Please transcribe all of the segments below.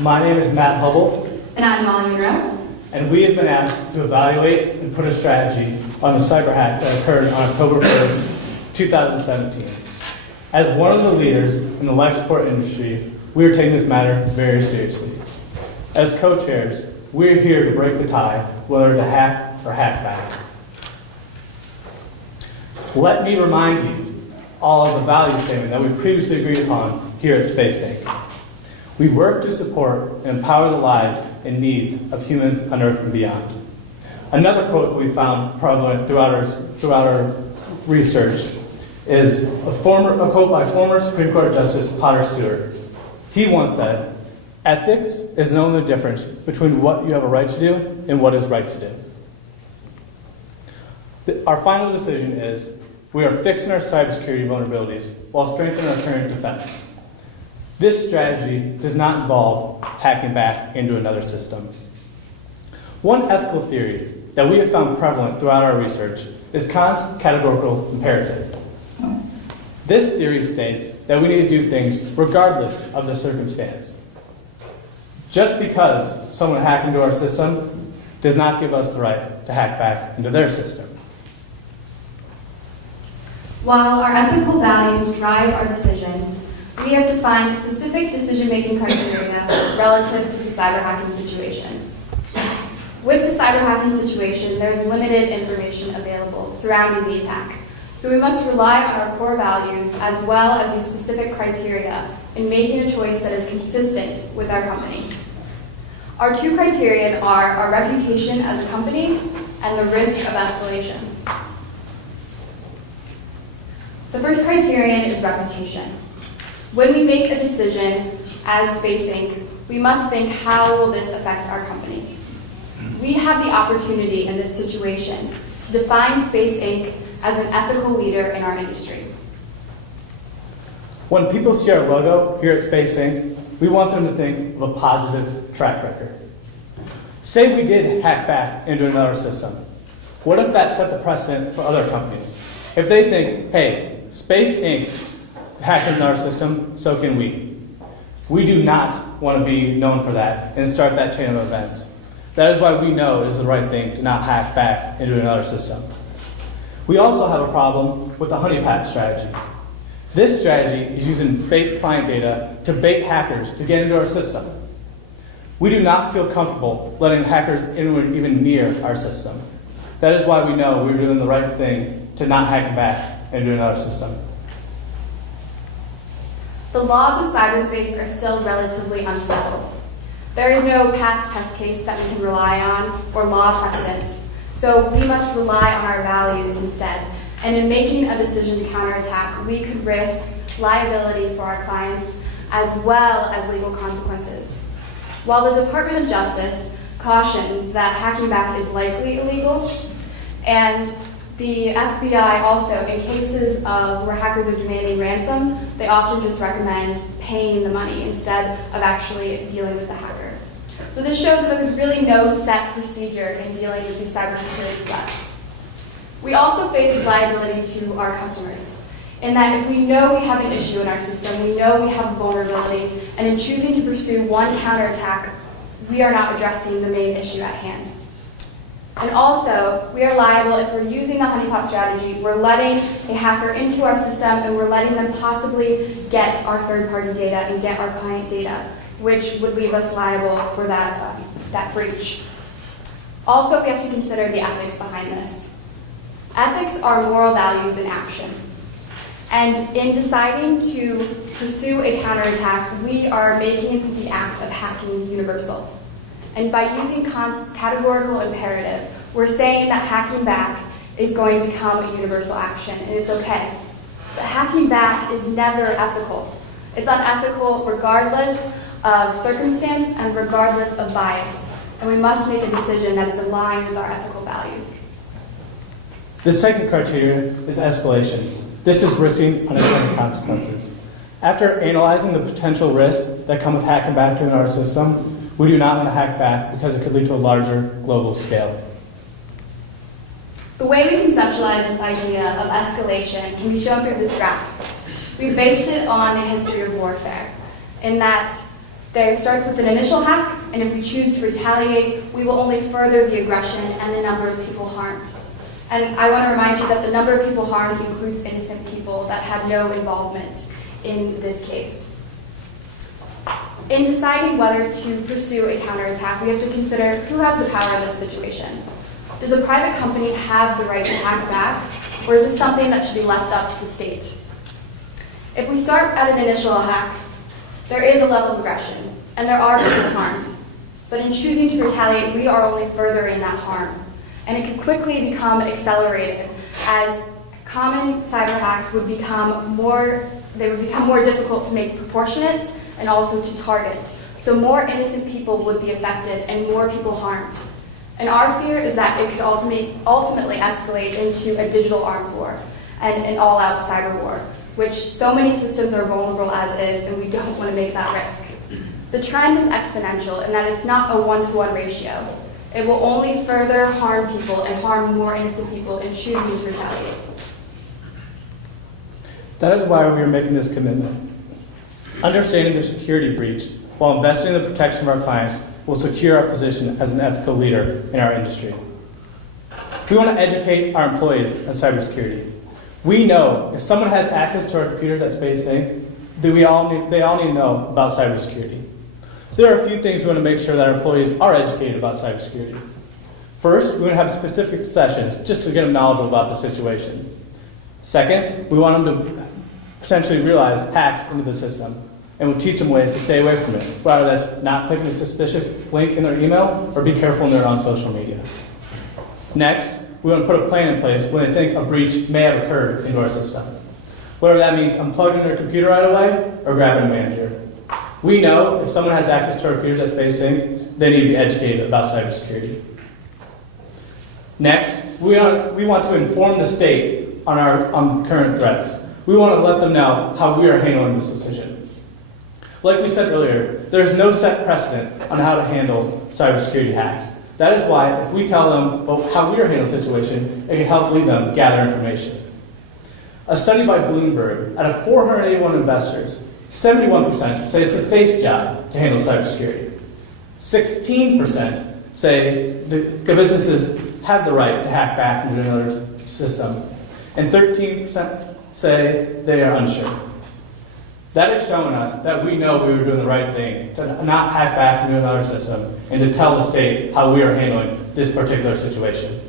My name is Matt Hubbell, And I'm Monroe. and we have been asked to evaluate and put a strategy on the cyber hack that occurred on October 1st, 2017. As one of the leaders in the life support industry, we are taking this matter very seriously. As co-chairs, we're here to break the tie, whether to hack or hack back. Let me remind you all of the value statement that we previously agreed upon here at Space Inc. We work to support and empower the lives and needs of humans on Earth and beyond. Another quote that we found prevalent throughout our research is a quote by former Supreme Court Justice Potter Stewart. He once said, "Ethics is knowing the difference between what you have a right to do and what is right to do." Our final decision is we are fixing our cybersecurity vulnerabilities while strengthening our current defense. This strategy does not involve hacking back into another system. One ethical theory that we have found prevalent throughout our research is Kant's categorical imperative. This theory states that we need to do things regardless of the circumstance. Just because someone hacked into our system does not give us the right to hack back into their system. While our ethical values drive our decision, we have defined specific decision-making criteria relative to the cyber hacking situation. With the cyber hacking situation, there's limited information available surrounding the attack. So we must rely on our core values as well as these specific criteria in making a choice that is consistent with our company. Our two criterion are our reputation as a company and the risk of escalation. The first criterion is reputation. When we make a decision as Space Inc., we must think, how will this affect our company? We have the opportunity in this situation to define Space Inc. as an ethical leader in our industry. When people see our logo here at Space Inc., we want them to think of a positive track record. Say we did hack back into another system. What if that set the precedent for other companies? If they think, hey, Space Inc. hacked into our system, so can we. We do not want to be known for that and start that chain of events. That is why we know it is the right thing to not hack back into another system. We also have a problem with the honeypot strategy. This strategy is using fake client data to bait hackers to get into our system. We do not feel comfortable letting hackers even near our system. That is why we know we're doing the right thing to not hack back into another system. The laws of cyberspace are still relatively unsettled. There is no past test case that we can rely on or law precedent, so we must rely on our values instead. And in making a decision to counterattack, we could risk liability for our clients as well as legal consequences. While the Department of Justice cautions that hacking back is likely illegal, and the FBI also, in cases of where hackers are demanding ransom, they often just recommend paying the money instead of actually dealing with the hacker. So this shows that there's really no set procedure in dealing with these cybersecurity threats. We also face liability to our customers, in that if we know we have an issue in our system, we know we have a vulnerability, and in choosing to pursue one counterattack, we are not addressing the main issue at hand. And also, we are liable if we're using the honeypot strategy, we're letting a hacker into our system and we're letting them possibly get our third-party data and get our client data, which would leave us liable for that breach. Also, we have to consider the ethics behind this. Ethics are moral values in action. And in deciding to pursue a counterattack, we are making the act of hacking universal. And by using Kant's categorical imperative, we're saying that hacking back is going to become a universal action, and it's okay. But hacking back is never ethical. It's unethical regardless of circumstance and regardless of bias. And we must make a decision that is aligned with our ethical values. The second criteria is escalation. This is risking unintended consequences. After analyzing the potential risks that come with hacking back into our system, we do not want to hack back because it could lead to a larger global scale. The way we conceptualize this idea of escalation can be shown through this graph. We've based it on the history of warfare, in that There starts with an initial hack, and if we choose to retaliate, we will only further the aggression and the number of people harmed. And I want to remind you that the number of people harmed includes innocent people that had no involvement in this case. In deciding whether to pursue a counterattack, we have to consider who has the power in this situation. Does a private company have the right to hack back, or is this something that should be left up to the state? If we start at an initial hack, there is a level of aggression, and there are people harmed. But in choosing to retaliate, we are only furthering that harm. And it can quickly become accelerated as common cyber hacks would become more difficult to make proportionate and also to target. So more innocent people would be affected and more people harmed. And our fear is that it could also ultimately escalate into a digital arms war and an all-out cyber war, which so many systems are vulnerable as is, and we don't want to make that risk. The trend is exponential in that it's not a one-to-one ratio. It will only further harm people and harm more innocent people in choosing to retaliate. That is why we are making this commitment. Understanding the security breach while investing in the protection of our clients will secure our position as an ethical leader in our industry. We want to educate our employees on cybersecurity. We know if someone has access to our computers at Space Inc., then they all need to know about cybersecurity. There are a few things we want to make sure that our employees are educated about cybersecurity. First, we want to have specific sessions just to get them knowledgeable about the situation. Second, we want them to potentially realize hacks into the system, and we'll teach them ways to stay away from it, whether that's not clicking a suspicious link in their email or be careful when they're on social media. Next, we want to put a plan in place when they think a breach may have occurred into our system. Whether that means unplugging their computer right away or grabbing a manager. We know if someone has access to our computers at Space Inc., they need to be educated about cybersecurity. Next, we want to inform the state on the current threats. We want to let them know how we are handling this decision. Like we said earlier, there is no set precedent on how to handle cybersecurity hacks. That is why if we tell them how we are handling the situation, it can help lead them gather information. A study by Bloomberg, out of 481 investors, 71% say it's the state's job to handle cybersecurity. 16% say the businesses have the right to hack back into another system. And 13% say they are unsure. That is showing us that we know we were doing the right thing to not hack back into another system and to tell the state how we are handling this particular situation.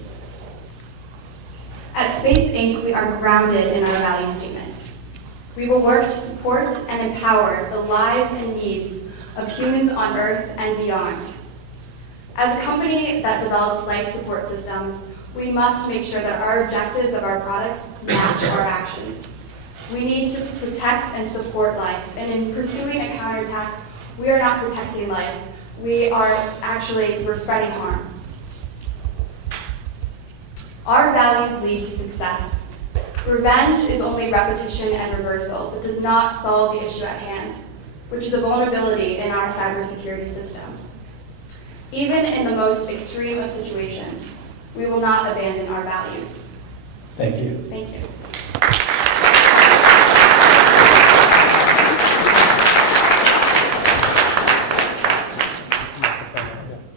At Space Inc., we are grounded in our value statement. We will work to support and empower the lives and needs of humans on Earth and beyond. As a company that develops life support systems, we must make sure that our objectives of our products match our actions. We need to protect and support life, and in pursuing a counterattack, we are not protecting life. We're spreading harm. Our values lead to success. Revenge is only repetition and reversal, but does not solve the issue at hand, which is a vulnerability in our cybersecurity system. Even in the most extreme of situations, we will not abandon our values. Thank you. Thank you.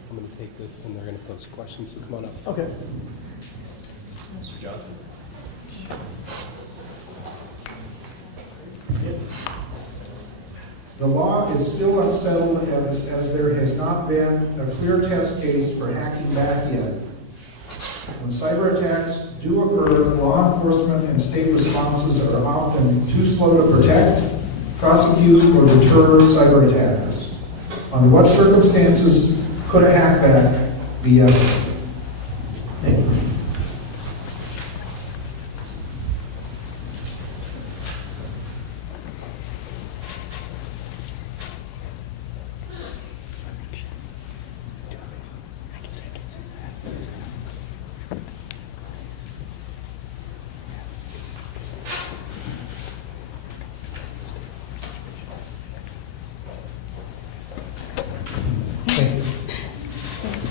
I'm going to take this and they're going to pose questions, so come on up. Okay. Mr. Johnson. The law is still unsettled as there has not been a clear test case for hacking back yet. When cyber attacks do occur, law enforcement and state responses are often too slow to protect, prosecute, or deter cyber attackers. Under what circumstances could a hackback be ethical? Thank you.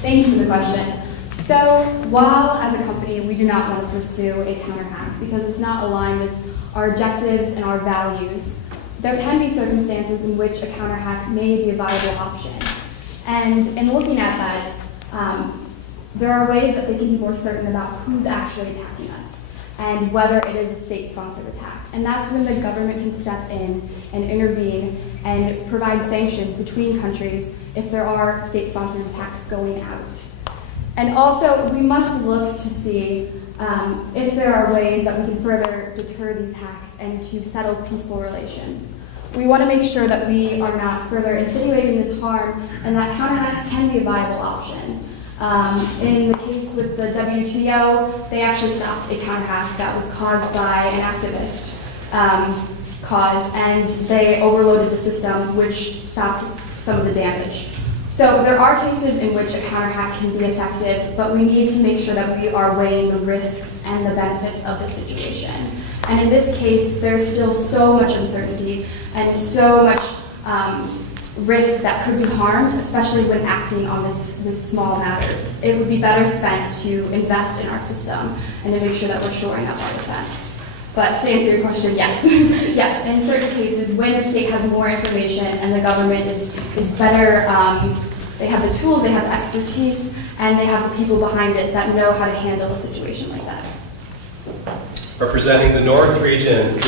Thank you for the question. So while as a company we do not want to pursue a counter hack because it's not aligned with our objectives and our values, there can be circumstances in which a counter-hack may be a viable option. And in looking at that, there are ways that they can be more certain about who's actually attacking us and whether it is a state-sponsored attack. And that's when the government can step in and intervene and provide sanctions between countries if there are state-sponsored attacks going out. And also, we must look to see if there are ways that we can further deter these hacks and to settle peaceful relations. We want to make sure that we are not further insinuating this harm and that counter-hacks can be a viable option. In the case with the WTO, they actually stopped a counter-hack that was caused by an activist cause, and they overloaded the system, which stopped some of the damage. So there are cases in which a counter-hack can be effective, but we need to make sure that we are weighing the risks and the benefits of the situation. And in this case, there's still so much uncertainty and so much risk that could be harmed, especially when acting on this small matter. It would be better spent to invest in our system and to make sure that we're shoring up our defense. But to answer your question, yes. Yes, in certain cases, when the state has more information and the government is better, they have the tools, they have the expertise, and they have the people behind it that know how to handle a situation like that. Representing the North Region.